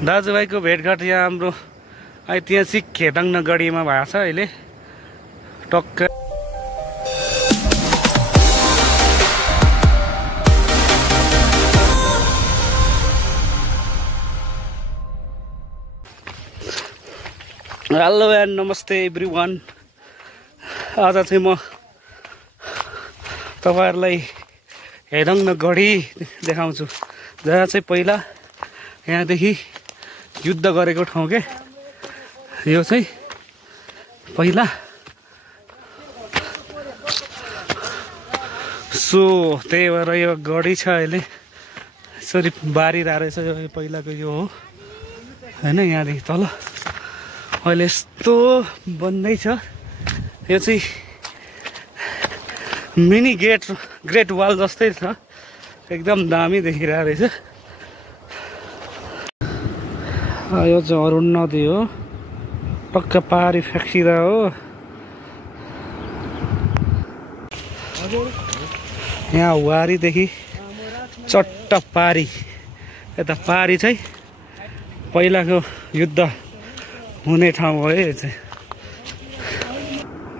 दाजुभाइको भेटघाट यहाँ हाम्रो ऐतिहासिक खेदाङ नगरीमा भएको छ अहिले टक्क। हेलो एन्ड नमस्ते एभ्रिवान। आज चाहिँ म तपाईहरुलाई हेदाङ नगरी देखाउँछु, जहाँ चाहिँ पहिला यहाँदेखि युद्ध गरेको ठाउँ के। यो चाहिँ पहिला सो त्यही भएर यो गढी छ अहिले यसरी बारिरहेको रहेछ। यो पहिलाको यो हो हैन, यहाँदेखि तल अहिले यस्तो बन्दै छ। यो चाहिँ मिनी ग्रेट वाल जस्तै छ, एकदम दामी देखिरहेको रहेछ। यो चाहिँ अरुण नदी हो, टक्क पहाडी फ्याक्सिरा हो। यहाँ वारीदेखि चट्ट पारी, यता पारी चाहिँ पहिलाको युद्ध हुने ठाउँ हो यो चाहिँ।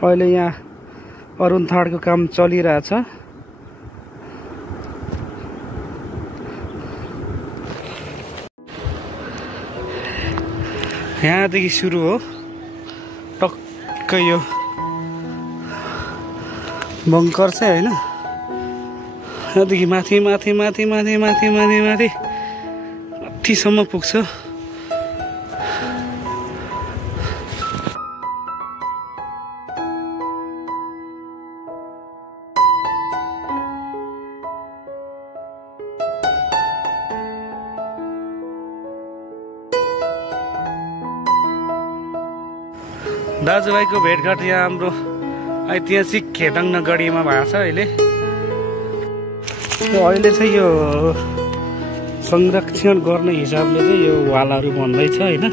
अहिले यहाँ अरुण थाडको काम चलिरहेछ। यहाँदेखि सुरु हो टक्क यो बङ्कर चाहिँ हैन, यहाँदेखि माथि माथि माथि माथि माथि माथि माथि माथिसम्म पुग्छ। दाजुभाइको भेटघाट यहाँ हाम्रो ऐतिहासिक खेदाङ नगरीमा भएको छ अहिले। अहिले चाहिँ यो संरक्षण गर्ने हिसाबले चाहिँ यो वालहरू बन्दैछ हैन।